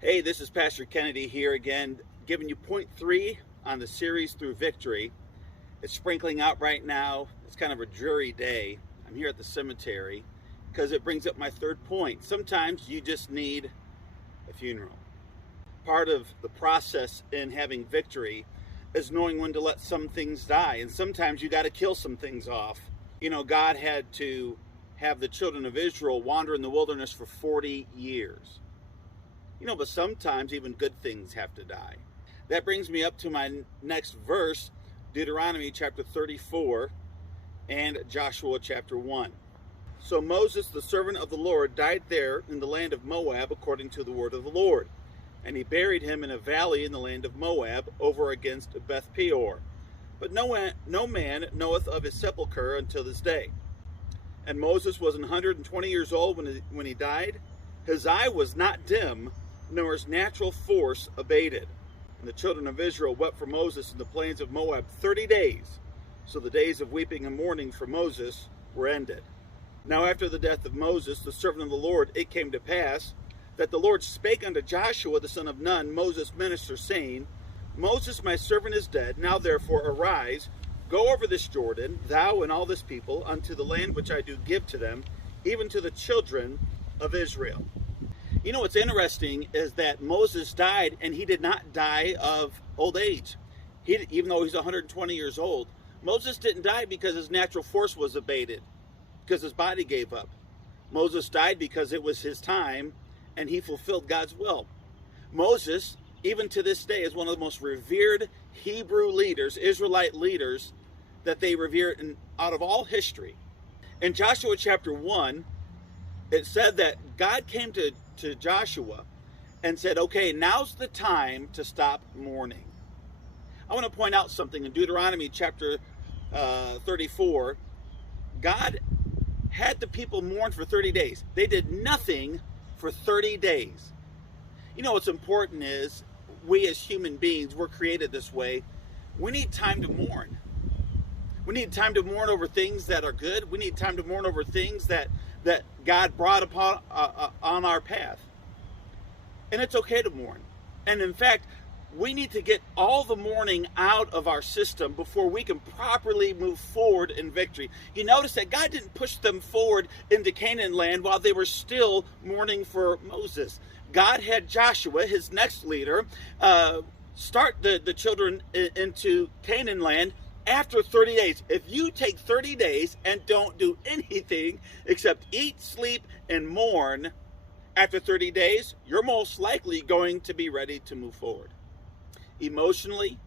Hey, this is Pastor Kennedy here again, giving you point 3 on the series Through Victory. It's sprinkling out right now. It's kind of a dreary day. I'm here at the cemetery because it brings up my third point. Sometimes you just need a funeral. Part of the process in having victory is knowing when to let some things die, and sometimes you got to kill some things off. You know, God had to have the children of Israel wander in the wilderness for 40 years. But sometimes even good things have to die. That brings me up to my next verse, Deuteronomy chapter 34 and Joshua chapter 1. So Moses, the servant of the Lord, died there in the land of Moab according to the word of the Lord. And he buried him in a valley in the land of Moab over against Beth Peor. But no man knoweth of his sepulchre until this day. And Moses was 120 years old when he died. His eye was not dim, nor his natural force abated. And the children of Israel wept for Moses in the plains of Moab 30 days. So the days of weeping and mourning for Moses were ended. Now after the death of Moses, the servant of the Lord, it came to pass that the Lord spake unto Joshua the son of Nun, Moses' minister, saying, Moses my servant is dead. Now therefore arise, go over this Jordan, thou and all this people, unto the land which I do give to them, even to the children of Israel. What's interesting is that Moses died, and he did not die of old age. Even though he's 120 years old, Moses didn't die because his natural force was abated, because his body gave up. Moses died because it was his time, and he fulfilled God's will. Moses, even to this day, is one of the most revered Hebrew leaders, Israelite leaders, that they revere out of all history. In Joshua chapter 1, it said that God came to Joshua and said, okay, now's the time to stop mourning. I want to point out something in Deuteronomy chapter 34. God had the people mourn for 30 days. They did nothing for 30 days. What's important is we as human beings, we're created this way. We need time to mourn. We need time to mourn over things that are good. We need time to mourn over things that God brought upon on our path. And it's okay to mourn. And in fact, we need to get all the mourning out of our system before we can properly move forward in victory. You notice that God didn't push them forward into Canaan land while they were still mourning for Moses. God had Joshua, his next leader, start the children into Canaan land after 30 days. If you take 30 days and don't do anything except eat, sleep, and mourn, after 30 days, you're most likely going to be ready to move forward. Emotionally,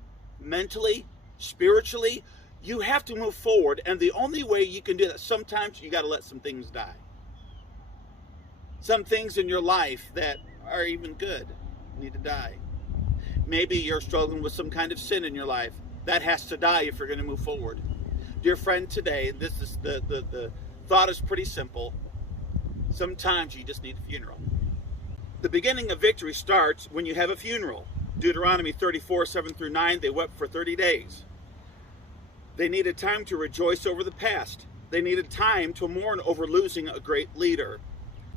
mentally, spiritually, you have to move forward. And the only way you can do that, sometimes you got to let some things die. Some things in your life that are even good need to die. Maybe you're struggling with some kind of sin in your life. That has to die if you're going to move forward. Dear friend, today, this is the thought is pretty simple. Sometimes you just need a funeral. The beginning of victory starts when you have a funeral. Deuteronomy 34, 7 through 9, they wept for 30 days. They needed time to rejoice over the past. They needed time to mourn over losing a great leader.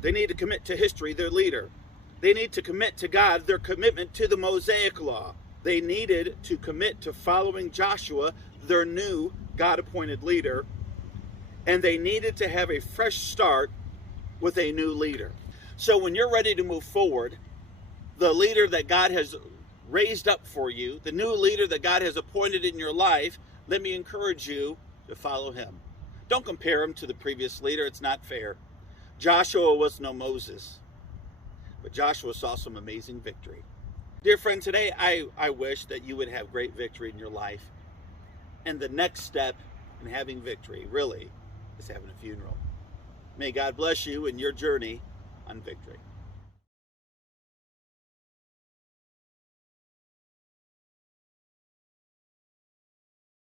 They need to commit to history, their leader. They need to commit to God, their commitment to the Mosaic Law. They needed to commit to following Joshua, their new God-appointed leader. And they needed to have a fresh start with a new leader. So when you're ready to move forward, the leader that God has raised up for you, the new leader that God has appointed in your life, let me encourage you to follow him. Don't compare him to the previous leader. It's not fair. Joshua was no Moses, but Joshua saw some amazing victory. Dear friend, today I wish that you would have great victory in your life. And the next step in having victory, really, is having a funeral. May God bless you in your journey on victory.